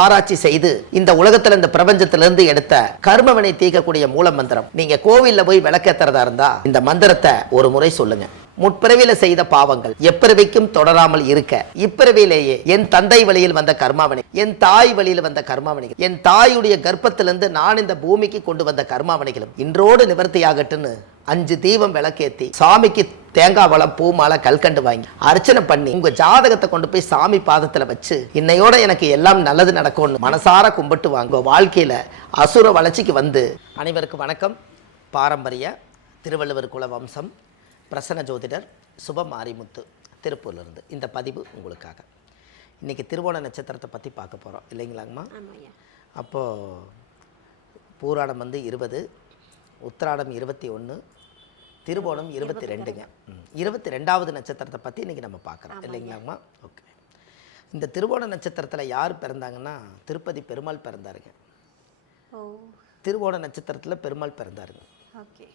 ஆராய்ச்சி செய்து இந்த உலகத்துல இந்த பிரபஞ்சத்திலிருந்து எடுத்த கர்மவினை தீர்க்கக்கூடிய மூல மந்திரம். நீங்க கோவில்ல போய் விளக்கேத்துறதா இருந்தா இந்த மந்திரத்தை ஒரு முறை சொல்லுங்க. முற்பிறவியில செய்த பாவங்கள் எப்பிறவிக்கும் தொடராமல் இருக்க இப்பிறவியிலேயே என் தந்தை வழியில் வந்த கர்மாவனை, என் தாய் வழியில் வந்த கர்மாவனைகள், என் தாயுடைய கர்ப்பத்திலிருந்து நான் இந்த பூமிக்கு கொண்டு வந்த கர்மாவனைகளும் இன்றோடு நிவர்த்தியாகட்டுன்னு 5 தீபம் விளக்கேத்தி சாமிக்கு தேங்காய் வளம் பூ மாலை கல்கண்டு வாங்கி அர்ச்சனை பண்ணி உங்க ஜாதகத்தை கொண்டு போய் சாமி பாதத்துல வச்சு இன்னையோட எனக்கு எல்லாம் நல்லது நடக்கும்னு மனசார கும்பிட்டு வாங்க. வாழ்க்கையில அசுர வளர்ச்சிக்கு வந்து. அனைவருக்கும் வணக்கம். பாரம்பரிய திருவள்ளுவர் குல வம்சம் பிரசன்ன ஜோதிடர் சுப மாரிமுத்து திருப்பூர்லேருந்து இந்த பதிவு உங்களுக்காக. இன்றைக்கி திருவோண நட்சத்திரத்தை பற்றி பார்க்க போகிறோம் இல்லைங்களாங்கம்மா? அப்போது பூராடம் வந்து 20, உத்திராடம் 21, திருவோணம் 22ங்க. 22வது நட்சத்திரத்தை பற்றி இன்றைக்கி நம்ம பார்க்குறோம் இல்லைங்களாங்கம்மா? ஓகே. இந்த திருவோண நட்சத்திரத்தில் யார் பிறந்தாங்கன்னா திருப்பதி பெருமாள் பிறந்தாருங்க. திருவோண நட்சத்திரத்தில் பெருமாள் பிறந்தாருங்க. ஓகே.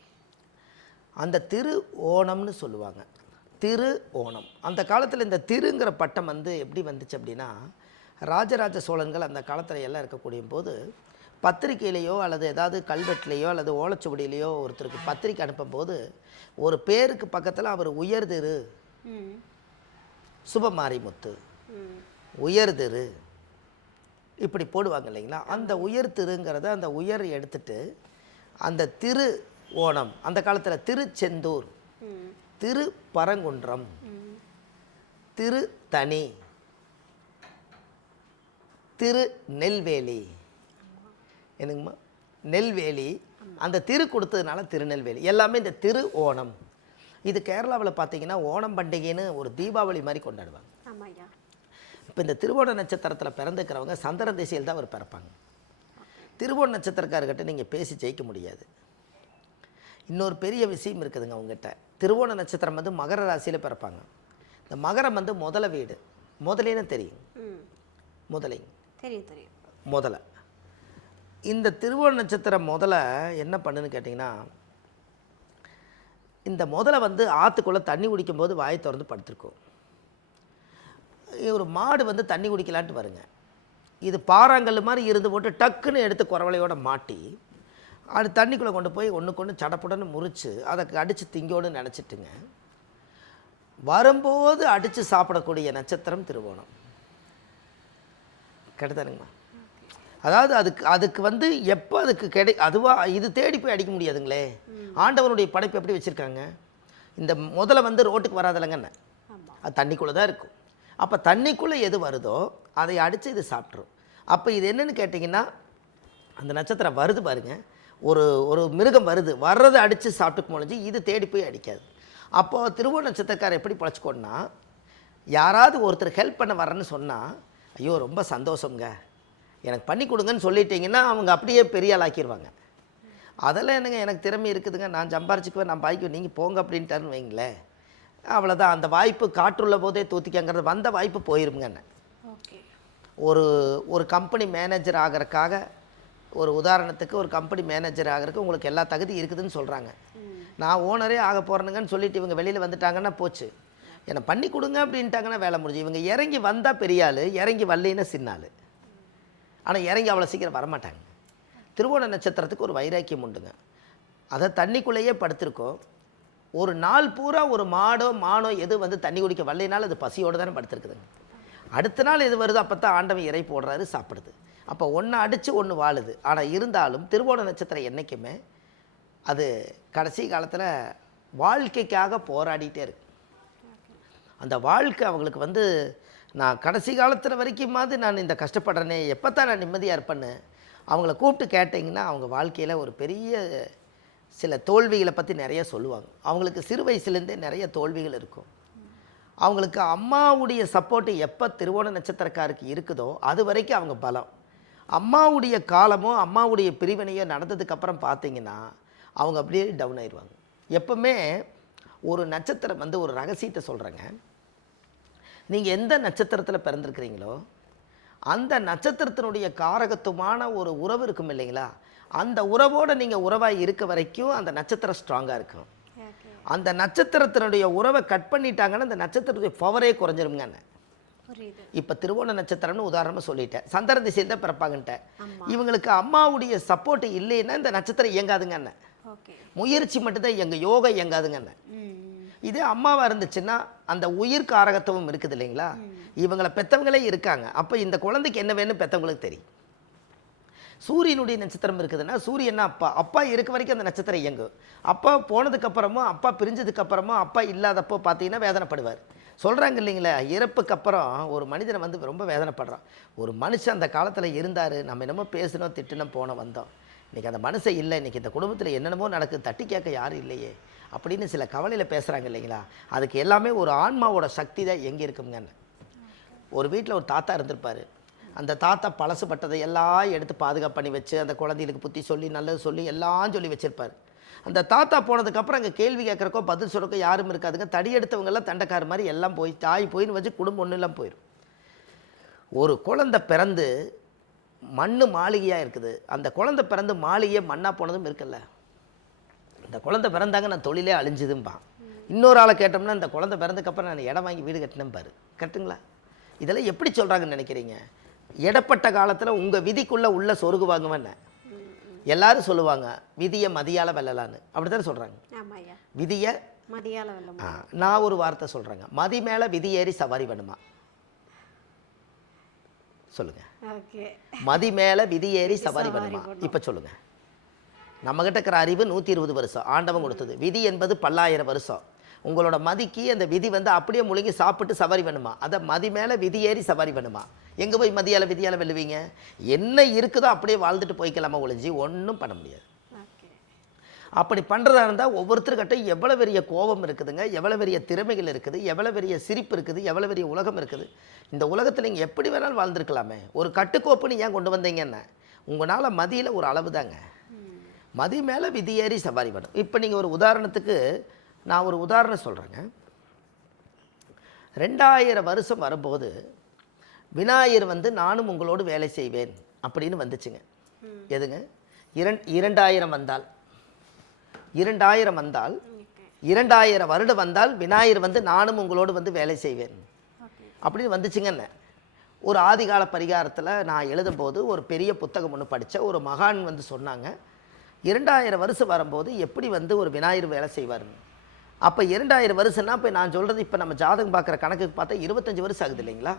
அந்த திரு ஓணம்னு சொல்லுவாங்க. திரு ஓணம். அந்த காலத்தில் இந்த திருங்கிற பட்டம் வந்து எப்படி வந்துச்சு அப்படின்னா, ராஜராஜ சோழன்கள் அந்த காலத்தில் எல்லாம் இருக்கக்கூடிய போது பத்திரிக்கையிலையோ அல்லது ஏதாவது கல்வெட்டுலேயோ அல்லது ஓலைச்சுவடியிலையோ ஒருத்தருக்கு பத்திரிக்கை அனுப்பும்போது ஒரு பேருக்கு பக்கத்தில் அவர் உயர்திரு சுபமாரிமுத்து, உயர்திரு இப்படி போடுவாங்க இல்லைங்களா? அந்த உயர் திருங்கிறத அந்த உயர் எடுத்துட்டு அந்த திரு ஓணம், அந்த காலத்தில் திருச்செந்தூர், திரு பரங்குன்றம், திரு தனி, திரு நெல்வேலி, என்னங்கம்மா நெல்வேலி, அந்த திரு கொடுத்ததுனால திருநெல்வேலி, எல்லாமே இந்த திரு ஓணம். இது கேரளாவில் பார்த்தீங்கன்னா ஓணம் பண்டிகைன்னு ஒரு தீபாவளி மாதிரி கொண்டாடுவாங்க. இப்போ இந்த திருவோண நட்சத்திரத்தில் பிறந்துக்கிறவங்க சந்திர திசையில் தான் அவர் பிறப்பாங்க. திருவோண நட்சத்திரக்காரர்கிட்ட நீங்கள் பேசி ஜெயிக்க முடியாது. இன்னொரு பெரிய விஷயம் இருக்குதுங்க அவங்ககிட்ட. திருவோண நட்சத்திரம் வந்து மகர ராசியில் பிறப்பாங்க. இந்த மகரம் வந்து முதல வீடு. முதலேன்னு தெரியும்? முதலை தெரியும். முதல இந்த திருவோண நட்சத்திரம் முதல்ல என்ன பண்ணுன்னு கேட்டிங்கன்னா, இந்த முதலை வந்து ஆற்றுக்குள்ளே தண்ணி குடிக்கும்போது வாயை திறந்து படுத்துருக்கும். ஒரு மாடு வந்து தண்ணி குடிக்கலான்ட்டு வருங்க. இது பாறாங்கல் மாதிரி இருந்து போட்டு டக்குன்னு எடுத்து குறவலையோட மாட்டி அது தண்ணிக்குள்ளே கொண்டு போய் ஒன்றுக்கு ஒன்று சடப்புடன்னு முறித்து அதை அடித்து திங்கோடு நினச்சிட்டுங்க. வரும்போது அடித்து சாப்பிடக்கூடிய நட்சத்திரம் திருவோணம். கெடுதானுங்கம்மா? அதாவது அதுக்கு வந்து எப்போ அதுக்கு அதுவாக இது தேடி போய் அடிக்க முடியாதுங்களே. ஆண்டவனுடைய படைப்பு எப்படி வச்சுருக்காங்க? இந்த முதல்ல வந்து ரோட்டுக்கு வராதில்லைங்கன்னு, அது தண்ணிக்குள்ளே தான் இருக்கும். அப்போ தண்ணிக்குள்ளே எது வருதோ அதை அடித்து இது சாப்பிட்ரும். அப்போ இது என்னென்னு கேட்டிங்கன்னா, அந்த நட்சத்திரம் வருது பாருங்கள், ஒரு மிருகம் வருது, வர்றதை அடித்து சாப்பிட்டுக்கு முடிஞ்சு இது தேடி போய் அடிக்காது. அப்போது திருவோண நட்சத்திரக்காரர் எப்படி பழச்சிக்கோன்னா, யாராவது ஒருத்தர் ஹெல்ப் பண்ண வரேன்னு சொன்னால், ஐயோ ரொம்ப சந்தோஷங்க எனக்கு பண்ணி கொடுங்கன்னு சொல்லிட்டீங்கன்னா அவங்க அப்படியே பெரிய ஆளாக்கிடுவாங்க. அதெல்லாம் என்னங்க எனக்கு திறமை இருக்குதுங்க, நான் சம்பாரிச்சிக்குவேன், நான் பாய்க்குவேன், நீங்கள் போங்க அப்படின்ட்டாருன்னு வைங்களேன், அவ்வளோதான். அந்த வாய்ப்பு காற்றுள்ள போதே தூத்திக்கங்கிறது வந்த வாய்ப்பு போயிருங்க. ஒரு கம்பெனி மேனேஜர் ஆகிறதுக்காக, ஒரு உதாரணத்துக்கு ஒரு கம்பெனி மேனேஜர் ஆகிறதுக்கு உங்களுக்கு எல்லா தகுதி இருக்குதுன்னு சொல்கிறாங்க. நான் ஓனரே ஆக போகிறேனுங்கன்னு சொல்லிட்டு இவங்க வெளியில் வந்துட்டாங்கன்னா போச்சு, என்னை பண்ணி கொடுங்க அப்படின்ட்டாங்கன்னா வேலை முடிஞ்சு. இவங்க இறங்கி வந்தால் பெரிய ஆள், இறங்கி வரலைன்னா சின்ன ஆள். ஆனால் இறங்கி அவ்வளோ சீக்கிரம் வரமாட்டாங்க. திருவோண நட்சத்திரத்துக்கு ஒரு வைராக்கியம் உண்டுங்க. அதை தண்ணிக்குள்ளேயே படுத்திருக்கோம். ஒரு நாள் பூரா ஒரு மாடோ மானோ எது வந்து தண்ணி குடிக்க வரலைனாலும் அது பசியோடு தானே படுத்திருக்குதுங்க. அடுத்த நாள் எது வருது அப்போ தான் ஆண்டவன் இறை போடுறாரு, சாப்பிடுது. அப்போ ஒன்று அடித்து ஒன்று வாழுது. ஆனால் இருந்தாலும் திருவோண நட்சத்திரம் என்றைக்குமே அது கடைசி காலத்தில் வாழ்க்கைக்காக போராடிட்டே இருக்கு. அந்த வாழ்க்கை அவங்களுக்கு வந்து நான் கடைசி காலத்தில் வரைக்குமாவது நான் இந்த கஷ்டப்படுறேனே, எப்போ தான் நான் நிம்மதியாக இருப்பேன்னு அவங்கள கூப்பிட்டு கேட்டிங்கன்னா அவங்க வாழ்க்கையில் ஒரு பெரிய சில தோல்விகளை பற்றி நிறைய சொல்லுவாங்க. அவங்களுக்கு சிறு வயசுலேருந்தே நிறைய தோல்விகள் இருக்கும். அவங்களுக்கு அம்மாவுடைய சப்போர்ட்டு எப்போ திருவோண நட்சத்திரக்காருக்கு இருக்குதோ அது வரைக்கும் அவங்க பலம். அம்மாவுடைய காலமோ அம்மாவுடைய பிரிவினையோ நடந்ததுக்கப்புறம் பார்த்தீங்கன்னா அவங்க அப்படியே டவுன் ஆயிடுவாங்க. எப்பவுமே ஒரு நட்சத்திரம் வந்து ஒரு ரகசியத்தை சொல்கிறேங்க. நீங்கள் எந்த நட்சத்திரத்தில் பிறந்திருக்கிறீங்களோ அந்த நட்சத்திரத்தினுடைய காரகத்துவமான ஒரு உறவு இருக்கும் இல்லைங்களா, அந்த உறவோடு நீங்கள் உறவாக இருக்க வரைக்கும் அந்த நட்சத்திரம் ஸ்ட்ராங்காக இருக்கும். அந்த நட்சத்திரத்தினுடைய உறவை கட் பண்ணிட்டாங்கன்னா அந்த நட்சத்திரத்துடைய பவரே குறைஞ்சிருங்க. இப்போ திருவோண நட்சத்திரம்னு உதாரணமாக சொல்லிட்டேன், சந்திர திசையில் தான் பிறப்பாங்கன்ட்டேன். ஆமா. இவங்களுக்கு அம்மாவுடைய சப்போர்ட் இல்லைன்னா இந்த நட்சத்திரம் இயங்காதுங்க என்ன, ஓகே. முயற்சி மட்டும்தான் எங்கள் யோகா இயங்காதுங்க என்ன. இதே அம்மாவாக இருந்துச்சுன்னா அந்த உயிர் காரகத்துவம் இருக்குது இல்லைங்களா, இவங்களை பெற்றவங்களே இருக்காங்க. அப்போ இந்த குழந்தைக்கு என்ன வேணும் பெற்றவங்களுக்கு தெரியும். சூரியனுடைய நட்சத்திரம் இருக்குதுன்னா சூரியன்னா அப்பா, அப்பா இருக்க வரைக்கும் அந்த நட்சத்திரம் இயங்கும். அப்பா போனதுக்கப்புறமும் அப்பா பிரிஞ்சதுக்கப்புறமும் அப்பா இல்லாதப்போ பார்த்தீங்கன்னா வேதனைப்படுவார். சொல்கிறாங்க இல்லைங்களா, இறப்புக்கு அப்புறம் ஒரு மனிதனை வந்து ரொம்ப வேதனைப்படுறான். ஒரு மனுஷன் அந்த காலத்தில் இருந்தார், நம்ம என்னமோ பேசணும் திட்டினோம் போனோம் வந்தோம், இன்றைக்கி அந்த மனுஷன் இல்லை, இன்றைக்கி இந்த குடும்பத்தில் என்னென்னமோ நடக்குது, தட்டி கேட்க யாரும் இல்லையே அப்படின்னு சில கவலையில் பேசுகிறாங்க இல்லைங்களா. அதுக்கு எல்லாமே ஒரு ஆன்மாவோட சக்தி தான் எங்கே இருக்குங்க. ஒரு வீட்டில் ஒரு தாத்தா இருந்திருப்பார். அந்த தாத்தா பழசுப்பட்டதை எல்லாம் எடுத்து பாதுகாப்பு பண்ணி வச்சு அந்த குழந்தைகளுக்கு புத்தி சொல்லி நல்லது சொல்லி எல்லாம் சொல்லி வச்சுருப்பார். அந்த தாத்தா போனதுக்கப்புறம் அங்கே கேள்வி கேட்குறக்கோ பதில் சொல்கிறக்கோ யாரும் இருக்காதுங்க. தடி எடுத்தவங்கெல்லாம் தண்டைக்கார மாதிரி எல்லாம் போய் தாய் போயின்னு வச்சு குடும்பம் ஒன்றும் எல்லாம் போயிடும். ஒரு குழந்தை பிறந்து மண் மாளிகையாக இருக்குது, அந்த குழந்தை பிறந்து மாளிகையை மண்ணாக போனதும் இருக்குல்ல. இந்த குழந்தை பிறந்தாங்க நான் தொழிலே அழிஞ்சுதும்பான். இன்னொரு ஆளை கேட்டோம்னா இந்த குழந்தை பிறந்ததுக்கப்புறம் நான் இடம் வாங்கி வீடு கட்டினேன் பாரு. கரெக்டுங்களா? இதெல்லாம் எப்படி சொல்கிறாங்கன்னு நினைக்கிறீங்க? இடப்பட்ட காலத்தில் உங்கள் விதிக்குள்ளே உள்ள சொருகு வாங்குவேன்னு எல்லாரும் சொல்லுவாங்க, விதியை மதியால் வெல்லலான்னு. அப்படி தானே சொல்கிறாங்க, விதியை மதியால் வெல்ல. நான் ஒரு வார்த்தை சொல்கிறேங்க, மதி மேலே விதி ஏறி சவாரி வேணுமா சொல்லுங்கள். மதி மேலே விதி ஏறி சவாரி வேணுமா? இப்போ சொல்லுங்கள். நம்மகிட்ட இருக்கிற அறிவு 120 வருஷம் ஆண்டவன் கொடுத்தது, விதி என்பது 10,000 வருஷம். உங்களோட மதிக்கு அந்த விதி வந்து அப்படியே முழுங்கி சாப்பிட்டு சவாரி வேணுமா? அதை மதி மேலே விதி ஏறி சவாரி வேணுமா? எங்கே போய் மதியால் விதியால் வெல்லுவீங்க? என்ன இருக்குதோ அப்படியே வாழ்ந்துட்டு போய்க்கலாமா ஒழிஞ்சு ஒன்றும் பண்ண முடியாது. அப்படி பண்ணுறதா இருந்தால் ஒவ்வொருத்தருக்கிட்ட எவ்வளோ பெரிய கோபம் இருக்குதுங்க, எவ்வளோ பெரிய திறமைகள் இருக்குது, எவ்வளோ பெரிய சிரிப்பு இருக்குது, எவ்வளோ பெரிய உலகம் இருக்குது. இந்த உலகத்தில் நீங்கள் எப்படி வேணாலும் வாழ்ந்துருக்கலாமே. ஒரு கட்டுக்கோப்புன்னு ஏன் கொண்டு வந்தீங்கன்னா உங்களால் மதியில் ஒரு அளவு தாங்க, மதி மேலே விதி ஏறி சவாரி வேணும். இப்போ நீங்கள் ஒரு உதாரணத்துக்கு நான் ஒரு உதாரணம் சொல்கிறேங்க. 2000 வருஷம் வரும்போது விநாயகர் வந்து நானும் உங்களோடு வேலை செய்வேன் அப்படின்னு வந்துச்சுங்க. எதுங்க? 2000 வந்தால் 2000 வருடம் வந்தால் விநாயகர் வந்து நானும் உங்களோடு வந்து வேலை செய்வேன் அப்படின்னு வந்துச்சுங்கன்னு. ஒரு ஆதிகால பரிகாரத்தில் நான் எழுதும்போது ஒரு பெரிய புத்தகம் ஒன்று படித்த ஒரு மகான் வந்து சொன்னாங்க, 2000 வருஷம் வரும்போது எப்படி வந்து ஒரு விநாயகர் வேலை செய்வாருன்னு. அப்போ 2000 வருஷம்னா இப்போ நான் சொல்கிறது இப்போ நம்ம ஜாதகம் பார்க்குற கணக்குக்கு பார்த்தா 25 வருஷம் ஆகுது இல்லைங்களா.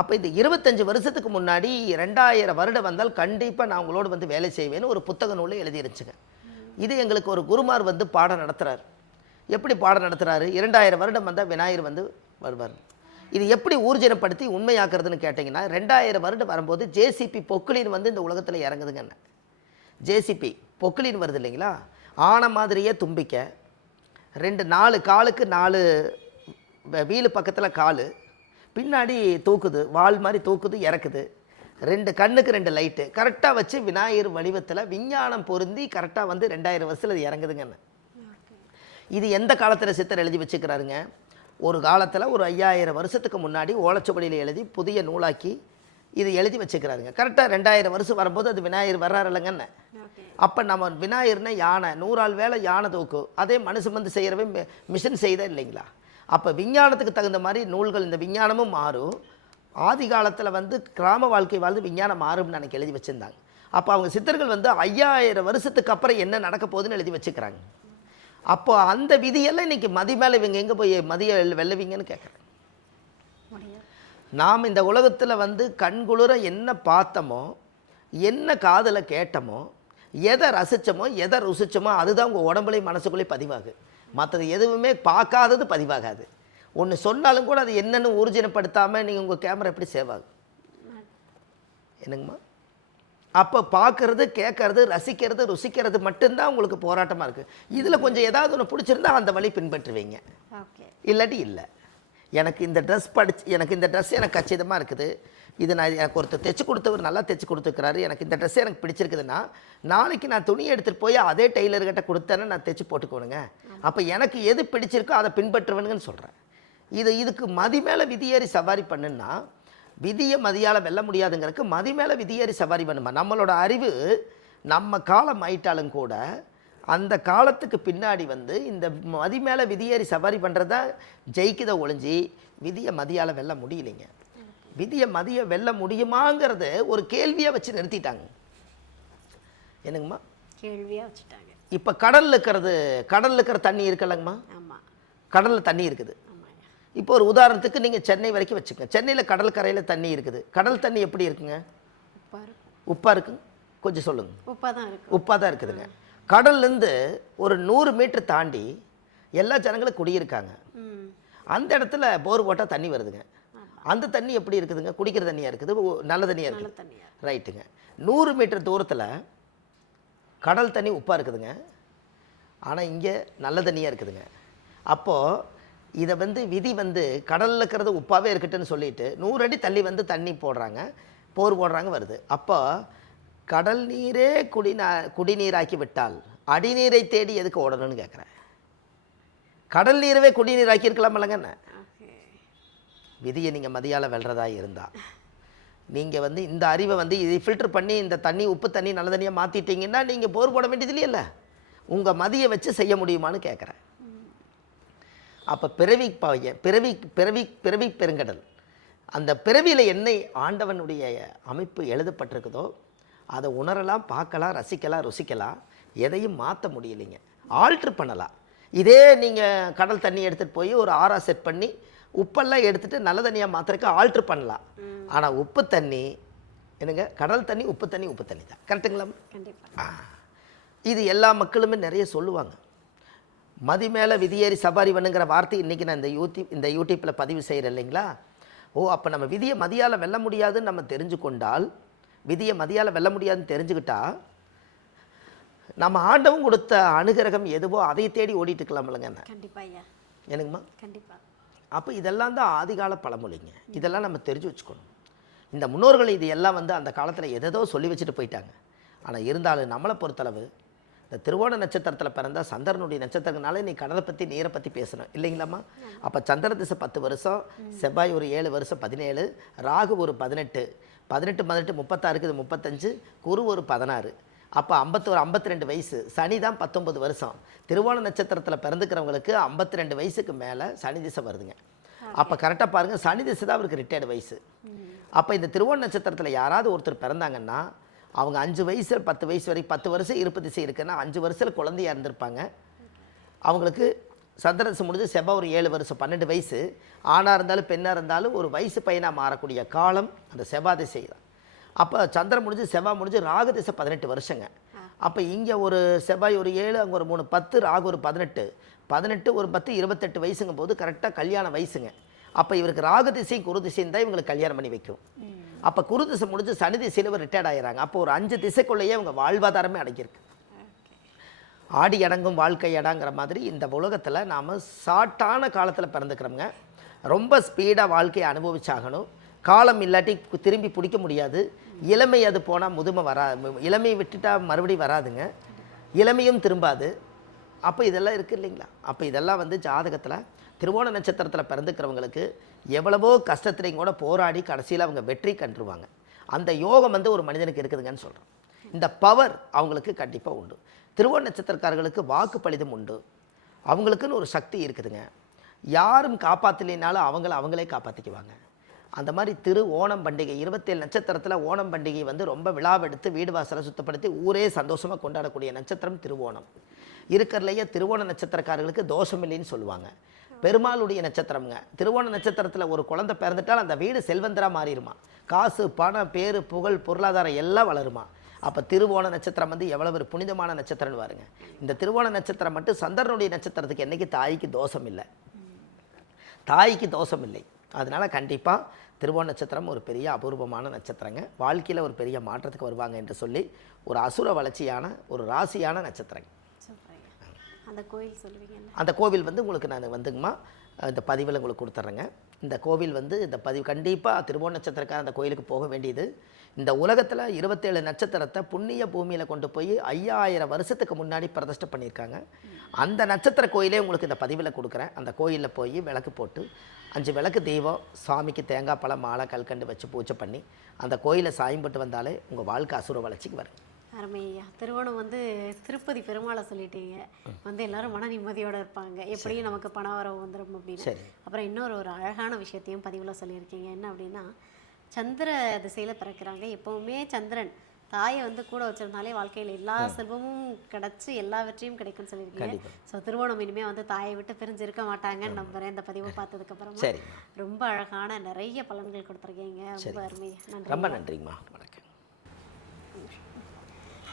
அப்போ இந்த 25 வருஷத்துக்கு முன்னாடி 2000 வருடம் வந்தால் கண்டிப்பாக நான் உங்களோடு வந்து வேலை செய்வேன்னு ஒரு புத்தக நூலில் எழுதிருச்சுங்க. இது எங்களுக்கு ஒரு குருமார் வந்து பாடம் நடத்துகிறார். எப்படி பாடம் நடத்துகிறாரு? 2000 வருடம் வந்தால் விநாயகர் வந்து வருவார். இது எப்படி ஊர்ஜனப்படுத்தி உண்மையாக்குறதுன்னு கேட்டிங்கன்னா, 2000 வருடம் வரும்போது ஜேசிபி பொக்லின் வந்து இந்த உலகத்தில் இறங்குதுங்க. ஜேசிபி பொக்லின் வருது இல்லைங்களா, ஆன மாதிரியே தும்பிக்க 4 காலுக்கு 4 வீலு பக்கத்தில் கால், பின்னாடி தூக்குது, வால் மாதிரி தூக்குது, இறக்குது, 2 கண்ணுக்கு 2 லைட்டு கரெக்டாக வச்சு விநாயகர் வடிவத்தில் விஞ்ஞானம் பொருந்தி கரெக்டாக வந்து 2000 வருஷத்தில் அது இறங்குதுங்கன்னு. இது எந்த காலத்தில் சித்தர் எழுதி வச்சுக்கிறாருங்க? ஒரு காலத்தில் ஒரு 5000 வருஷத்துக்கு முன்னாடி ஓலைச்சுவடியில் எழுதி புதிய நூலாக்கி இது எழுதி வச்சுக்கிறாருங்க. கரெக்டாக 2000 வருஷம் வரும்போது அது விநாயகர் வர்றாரு இல்லைங்கன்னு. அப்போ நம்ம விநாயகர்னா யானை, 100 ஆள் வேலை யானை தூக்கு, அதே மனுஷன் வந்து செய்கிறவே மிஷின் செய்த இல்லைங்களா. அப்போ விஞ்ஞானத்துக்கு தகுந்த மாதிரி நூல்கள், இந்த விஞ்ஞானமும் மாறும். ஆதி காலத்தில் வந்து கிராம வாழ்க்கை வாழ்ந்து விஞ்ஞானம் மாறும்னு எனக்கு எழுதி வச்சுருந்தாங்க. அப்போ அவங்க சித்தர்கள் வந்து 5000 வருஷத்துக்கு அப்புறம் என்ன நடக்க போகுதுன்னு எழுதி வச்சுக்கிறாங்க. அப்போ அந்த விதியெல்லாம் இன்றைக்கி மதி மேலே இவங்க எங்கே போய் மதிய வெல்லுவீங்கன்னு கேட்குறேன். நாம் இந்த உலகத்தில் வந்து கண்குளிர என்ன பார்த்தோமோ, என்ன காதில் கேட்டோமோ, எதை ரசித்தோமோ, எதை ருசித்தோமோ அதுதான் உங்கள் உடம்புலையும் மனசுக்குள்ளேயும் பதிவாகு. மற்றது எதுவுமே பார்க்காதது பதிவாகாது. ஒன்று சொன்னாலும் கூட அது என்னென்னு ஊர்ஜினப்படுத்தாமல் நீங்கள் உங்கள் கேமரா எப்படி சேவ் ஆகும்? என்னங்கம்மா? அப்போ பார்க்குறது, கேட்கறது, ரசிக்கிறது, ருசிக்கிறது மட்டும்தான் உங்களுக்கு போராட்டமாக இருக்குது. இதில் கொஞ்சம் ஏதாவது ஒன்று பிடிச்சிருந்தா அந்த வழி பின்பற்றுவீங்க, இல்லாட்டி இல்லை. எனக்கு இந்த ட்ரெஸ் எனக்கு இந்த ட்ரெஸ் எனக்கு கச்சிதமாக இருக்குது, இது நான் எனக்கு ஒருத்தர் தைச்சி கொடுத்தவர் நல்லா தைச்சி கொடுத்துருக்கிறாரு, எனக்கு இந்த ட்ரெஸ்ஸே எனக்கு பிடிச்சிருக்குதுன்னா நாளைக்கு நான் துணியை எடுத்துகிட்டு போய் அதே டெய்லர்கிட்ட கொடுத்தேன்னு நான் தைச்சி போட்டுக்கோணுங்க. அப்போ எனக்கு எது பிடிச்சிருக்கோ அதை பின்பற்றுவேனுங்கன்னு சொல்கிறேன். இதுக்கு மதி மேலே விதியேறி சவாரி பண்ணுன்னா விதியை மதியால் வெல்ல முடியாதுங்கிறதுக்கு மதி மேலே விதியேறி சவாரி பண்ணுமா. நம்மளோட அறிவு நம்ம காலம் ஆயிட்டாலும் கூட அந்த காலத்துக்கு பின்னாடி வந்து இந்த மதி மேலே விதியேறி சவாரி பண்ணுறதா ஜெயிக்குத ஒழிஞ்சி விதியை மதியால் வெல்ல முடியலைங்க. விதியை மதியை வெல்ல முடியுமாங்கிறத ஒரு கேள்வியாக வச்சு நிறுத்திட்டாங்க. என்னங்கம்மா? கேள்வியாக வச்சுட்டாங்க. இப்போ கடலில் இருக்கிற தண்ணி இருக்குல்லங்கம்மா. ஆமாம், கடலில் தண்ணி இருக்குது. இப்போ ஒரு உதாரணத்துக்கு நீங்கள் சென்னை வரைக்கும் வச்சுக்கோங்க. சென்னையில் கடல் கரையில் தண்ணி இருக்குது. கடல் தண்ணி எப்படி இருக்குங்க? உப்பாக இருக்குங்க. கொஞ்சம் சொல்லுங்கள். உப்பாக தான் இருக்குதுங்க. கடல்லேருந்து ஒரு 100 மீட்டர் தாண்டி எல்லா ஜனங்களும் குடியிருக்காங்க. அந்த இடத்துல போர் போட்டால் தண்ணி வருதுங்க. அந்த தண்ணி எப்படி இருக்குதுங்க? குடிக்கிற தண்ணியாக இருக்குது, நல்ல தண்ணியாக இருக்குது. ரைட்டுங்க. 100 மீட்டர் தூரத்தில் கடல் தண்ணி உப்பாக இருக்குதுங்க, ஆனால் இங்கே நல்ல தண்ணியாக இருக்குதுங்க. அப்போது இதை வந்து விதி வந்து கடலில் இருக்கிறது உப்பாகவே இருக்கட்டுன்னு சொல்லிட்டு 100 அடி தள்ளி வந்து தண்ணி போடுறாங்க, போர் போடுறாங்க, வருது. அப்போ கடல் நீரே குடிநீராக்கி விட்டால் அடிநீரை தேடி எதுக்கு ஓடணும்னு கேட்குறேன். கடல் நீரவே குடிநீராக்கி இருக்கலாமல்லங்க. என்ன விதியை நீங்கள் மதியால் வெல்றதா இருந்தால் நீங்கள் வந்து இந்த அறிவை வந்து இதை ஃபில்டர் பண்ணி இந்த தண்ணி உப்பு தண்ணி நல்ல தண்ணியாக மாற்றிட்டீங்கன்னா நீங்கள் போர் போட வேண்டியது இல்லையில்ல. உங்கள் மதியை வச்சு செய்ய முடியுமான்னு கேட்குறேன். அப்போ பிறவி பெருங்கடல், அந்த பிறவியில் என்னை ஆண்டவனுடைய அமைப்பு எழுதப்பட்டிருக்குதோ அதை உணரலாம், பார்க்கலாம், ரசிக்கலாம், ருசிக்கலாம். எதையும் மாற்ற முடியலைங்க, ஆல்ட்ரு பண்ணலாம். இதே நீங்கள் கடல் தண்ணி எடுத்துகிட்டு போய் ஒரு ஆறா செட் பண்ணி உப்பெல்லாம் எடுத்துகிட்டு நல்ல தண்ணியாக மாத்திரக்கு ஆல்ட்ரு பண்ணலாம். ஆனால் உப்பு தண்ணி என்னங்க, கடல் தண்ணி உப்பு தண்ணி தான். கரெக்டுங்களா? இது எல்லா மக்களுமே நிறைய சொல்லுவாங்க. மதி மேலே விதியேறி சவாரி பண்ணுங்கிற வார்த்தை இன்றைக்கி நான் இந்த யூடியூப்பில் பதிவு செய்கிறேன் இல்லைங்களா? அப்போ நம்ம விதியை மதியால் வெல்ல முடியாதுன்னு நம்ம தெரிஞ்சு கொண்டால், விதியை மதியால் வெல்ல முடியாதுன்னு தெரிஞ்சுக்கிட்டா, நம்ம ஆண்டவன் கொடுத்த அனுகிரகம் எதுவோ அதை தேடி ஓடிட்டு இருக்கலாம்லங்க. என்னங்கம்மா? கண்டிப்பாக. அப்போ இதெல்லாம் தான் ஆதிகால பழமொழிங்க. இதெல்லாம் நம்ம தெரிஞ்சு வச்சுக்கணும். இந்த முன்னோர்கள் இது எல்லாம் வந்து அந்த காலத்தில் எதோ சொல்லி வச்சுட்டு போயிட்டாங்க. ஆனால் இருந்தாலும் நம்மளை பொறுத்தளவு இந்த திருவோண நட்சத்திரத்தில் பிறந்தா சந்திரனுடைய நட்சத்திரத்தினால நீ கடலை பற்றி நீரை பற்றி பேசணும் இல்லைங்களாம்மா? அப்போ சந்திர திசை 10 வருஷம், செவ்வாய் ஒரு 7 வருஷம் 17, ராகு ஒரு 18, 36 இருக்குது 35, குரு ஒரு 16, அப்போ 52 வயசு. சனி தான் 19 வருஷம். திருவோண நட்சத்திரத்தில் பிறந்துக்கிறவங்களுக்கு 52 வயசுக்கு மேலே சனி திசை வருதுங்க. அப்போ கரெக்டாக பாருங்கள், சனி திசை தான் அவருக்கு ரிட்டையர்டு வயசு. அப்போ இந்த திருவோண நட்சத்திரத்தில் யாராவது ஒருத்தர் பிறந்தாங்கன்னா அவங்க 5 வயசு 10 வயசு வரைக்கும் 10 வருஷம் இருப்பு திசை இருக்குன்னா 5 வருஷத்தில் குழந்தையாக இருந்திருப்பாங்க. அவங்களுக்கு சந்திரதசை முடிஞ்சு செவ்வாய் ஒரு 7 வருஷம் 12 வயசு. ஆணாக இருந்தாலும் பெண்ணாக இருந்தாலும் ஒரு வயசு பையனாக மாறக்கூடிய காலம் அந்த செவ்வாய் திசை தான். அப்போ சந்திரன் முடிஞ்சு செவ்வாய் முடிஞ்சு ராகு திசை 18 வருஷங்க. அப்போ இங்கே ஒரு செவ்வாய் ஒரு 7, அங்கே ஒரு 3 10, ராகு ஒரு 18 ஒரு 10 28 வயசுங்கும் போது கரெக்டாக கல்யாண வயசுங்க. அப்போ இவருக்கு ராகு திசையும் குரு திசையும் தான் இவங்களுக்கு கல்யாணம் பண்ணி வைக்கும். அப்போ குரு திசை முடிஞ்சு சனி திசையில் இவர் ரிட்டையர்ட் ஆகிறாங்க. அப்போ ஒரு 5 திசைக்குள்ளேயே அவங்க வாழ்வாதாரமே அடங்கியிருக்கு. ஆடி அடங்கும் வாழ்க்கை அடங்கிற மாதிரி இந்த உலகத்தில் நாம் ஷார்ட்டான காலத்தில் பிறந்துக்கிறோங்க. ரொம்ப ஸ்பீடாக வாழ்க்கையை அனுபவிச்சாகணும். காலம் இல்லாட்டி திரும்பி பிடிக்க முடியாது. இளமை அது போனால் முதுமை இளமையை விட்டுட்டால் மறுபடியும் வராதுங்க, இளமையும் திரும்பாது. அப்போ இதெல்லாம் இருக்குது இல்லைங்களா? அப்போ இதெல்லாம் வந்து ஜாதகத்தில் திருவோண நட்சத்திரத்தில் பிறந்துக்கிறவங்களுக்கு எவ்வளவோ கஷ்டத்திலையும் கூட போராடி கடைசியில் அவங்க வெற்றி கண்டுருவாங்க. அந்த யோகம் வந்து ஒரு மனிதனுக்கு இருக்குதுங்கன்னு சொல்கிறோம். இந்த பவர் அவங்களுக்கு கண்டிப்பாக உண்டு. திருவோண நட்சத்திரக்காரர்களுக்கு வாக்கு பலிதம் உண்டு. அவங்களுக்குன்னு ஒரு சக்தி இருக்குதுங்க. யாரும் காப்பாற்றலைனாலும் அவங்களே காப்பாற்றிக்குவாங்க. அந்த மாதிரி ஓணம் பண்டிகை 27 நட்சத்திரத்தில் ஓணம் பண்டிகை வந்து ரொம்ப விழாவெடுத்து வீடு வாசலை சுத்தப்படுத்தி ஊரே சந்தோஷமாக கொண்டாடக்கூடிய நட்சத்திரம் திருவோணம். இருக்கிறலையே திருவோண நட்சத்திரக்காரர்களுக்கு தோஷம் இல்லைன்னு சொல்லுவாங்க. பெருமாளுடைய நட்சத்திரம்ங்க. திருவோண நட்சத்திரத்தில் ஒரு குழந்தை பிறந்துட்டால் அந்த வீடு செல்வந்தராக மாறிடுமா. காசு பணம் பேரு புகழ் பொருளாதாரம் எல்லாம் வளருமா. அப்போ திருவோண நட்சத்திரம் வந்து எவ்வளவு ஒரு புனிதமான நட்சத்திரம்னு பாருங்க. இந்த திருவோண நட்சத்திரம் மட்டும் சந்திரனுடைய நட்சத்திரத்துக்கு என்றைக்கு தாய்க்கு தோஷம் இல்லை. அதனால் கண்டிப்பாக திருவோண நட்சத்திரம் ஒரு பெரிய அபூர்வமான நட்சத்திரங்க. வாழ்க்கையில் ஒரு பெரிய மாற்றத்துக்கு வருவாங்க என்று சொல்லி ஒரு அசுர வளர்ச்சியான ஒரு ராசியான நட்சத்திரங்க. அந்த கோவில் சொல்லுவீங்க? அந்த கோவில் வந்து உங்களுக்கு நான் வந்துங்கம்மா இந்த பதிவில் உங்களுக்கு கொடுத்துட்றேங்க. இந்த கோவில் வந்து இந்த பதிவு கண்டிப்பாக திருவோண நட்சத்திரக்காக அந்த கோயிலுக்கு போக வேண்டியது. இந்த உலகத்தில் 27 நட்சத்திரத்தை புண்ணிய பூமியில் கொண்டு போய் 5000 வருஷத்துக்கு முன்னாடி பிரதிஷ்டை பண்ணியிருக்காங்க. அந்த நட்சத்திர கோயிலே உங்களுக்கு இந்த பதிவில் கொடுக்குறேன். அந்த கோயிலில் போய் விளக்கு போட்டு 5 விளக்கு தெய்வம் சாமிக்கு தேங்காய் பழம் மாலை கல்கண்டு வச்சு பூஜை பண்ணி அந்த கோயிலை சாயம்பட்டு வந்தாலே உங்கள் வாழ்க்கை அசுர வளர்ச்சிக்கு வரும். அருமை ஐயா. திருவோணம் வந்து திருப்பதி பெருமாளை சொல்லிட்டீங்க. வந்து எல்லாரும் மன நிம்மதியோட இருப்பாங்க. எப்படியும் நமக்கு பண வரவு வந்துடும் அப்படின்னு. சரி. அப்புறம் ஒரு அழகான விஷயத்தையும் பதிவில் சொல்லியிருக்கீங்க. என்ன அப்படின்னா, சந்திர திசையில பிறக்கிறாங்க. எப்பவுமே சந்திரன் தாயை வந்து கூட வச்சிருந்தாலே வாழ்க்கையில் எல்லா செல்வமும் கிடைச்சு எல்லாவற்றையும் கிடைக்கும்னு சொல்லியிருக்கீங்க. கண்டிப்பா. ஸோ திருவோணம் இனிமே வந்து தாயை விட்டு பிரிஞ்சு இருக்க மாட்டாங்கன்னு நம்புறேன். இந்த பதிவை பார்த்ததுக்கு அப்புறமா சரி. ரொம்ப அழகான நிறைய பலன்கள் கொடுத்துருக்கீங்க. ரொம்ப அருமை. நன்றி. ரொம்ப நன்றிங்கம்மா. வணக்கம்.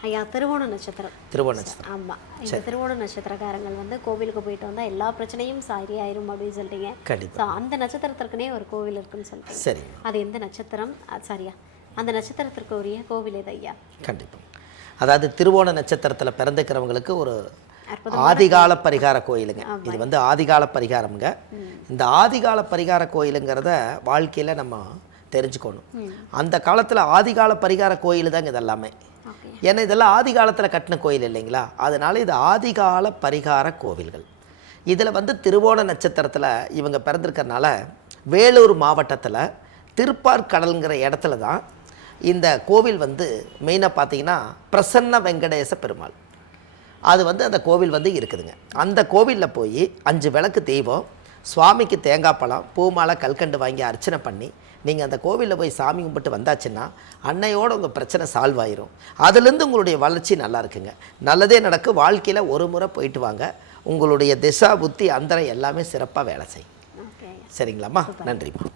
ஐயா, திருவோண நட்சத்திரம். திருவோண நட்சத்திரம். ஆமா, இந்த திருவோண நட்சத்திரக்காரங்கள் வந்து கோவிலுக்கு போயிட்டு வந்தா எல்லா பிரச்சனையும் சரியாயிரும் அப்படின்னு சொல்லிட்டீங்க. கண்டிப்பா. ஸோ அந்த நட்சத்திரத்திற்குனே ஒரு கோவில் இருக்குன்னு சொல்லிட்டீங்க. சரி. அது எந்த நட்சத்திரம்? சரியா, அந்த நட்சத்திரத்திற்கு உரிய கோவில் எது ஐயா? கண்டிப்பாக. அதாவது திருவோண நட்சத்திரத்தில் பிறந்துக்கிறவங்களுக்கு ஒரு அற்புதமான ஆதிகால பரிகார கோயிலுங்க. இது வந்து ஆதிகால பரிகாரம்ங்க. இந்த ஆதிகால பரிகார கோயிலுங்கிறத வாழ்க்கையில் நம்ம தெரிஞ்சுக்கணும். அந்த காலத்தில் ஆதிகால பரிகார கோயில் தாங்க இதெல்லாமே. ஓகே. ஏன்னா இதெல்லாம் ஆதி காலத்தில் கட்டின கோயில் இல்லைங்களா, அதனால இது ஆதிகால பரிகார கோவில்கள். இதில் வந்து திருவோண நட்சத்திரத்தில் இவங்க பிறந்திருக்கறனால வேலூர் மாவட்டத்தில் திருப்பார்கடல்ங்கிற இடத்துல தான் இந்த கோவில் வந்து மெயினாக பார்த்தீங்கன்னா பிரசன்ன வெங்கடேச பெருமாள் அது வந்து அந்த கோவில் வந்து இருக்குதுங்க. அந்த கோவிலில் போய் 5 விளக்கு தெய்வம், சுவாமிக்கு தேங்காய் பழம், பூமாலை, கல்கண்டு வாங்கி அர்ச்சனை பண்ணி நீங்கள் அந்த கோவிலில் போய் சாமி கும்பிட்டு வந்தாச்சுன்னா அன்னையோடு உங்கள் பிரச்சனை சால்வ் ஆயிரும். அதுலேருந்து உங்களுடைய வளர்ச்சி நல்லா இருக்குங்க. நல்லதே நடக்கும். வாழ்க்கையில் ஒரு முறை போயிட்டு வாங்க. உங்களுடைய திசா புத்தி அந்தரம் எல்லாமே சிறப்பாக வேலை செய்யும். ஓகே. சரிங்களாம்மா? நன்றிம்மா.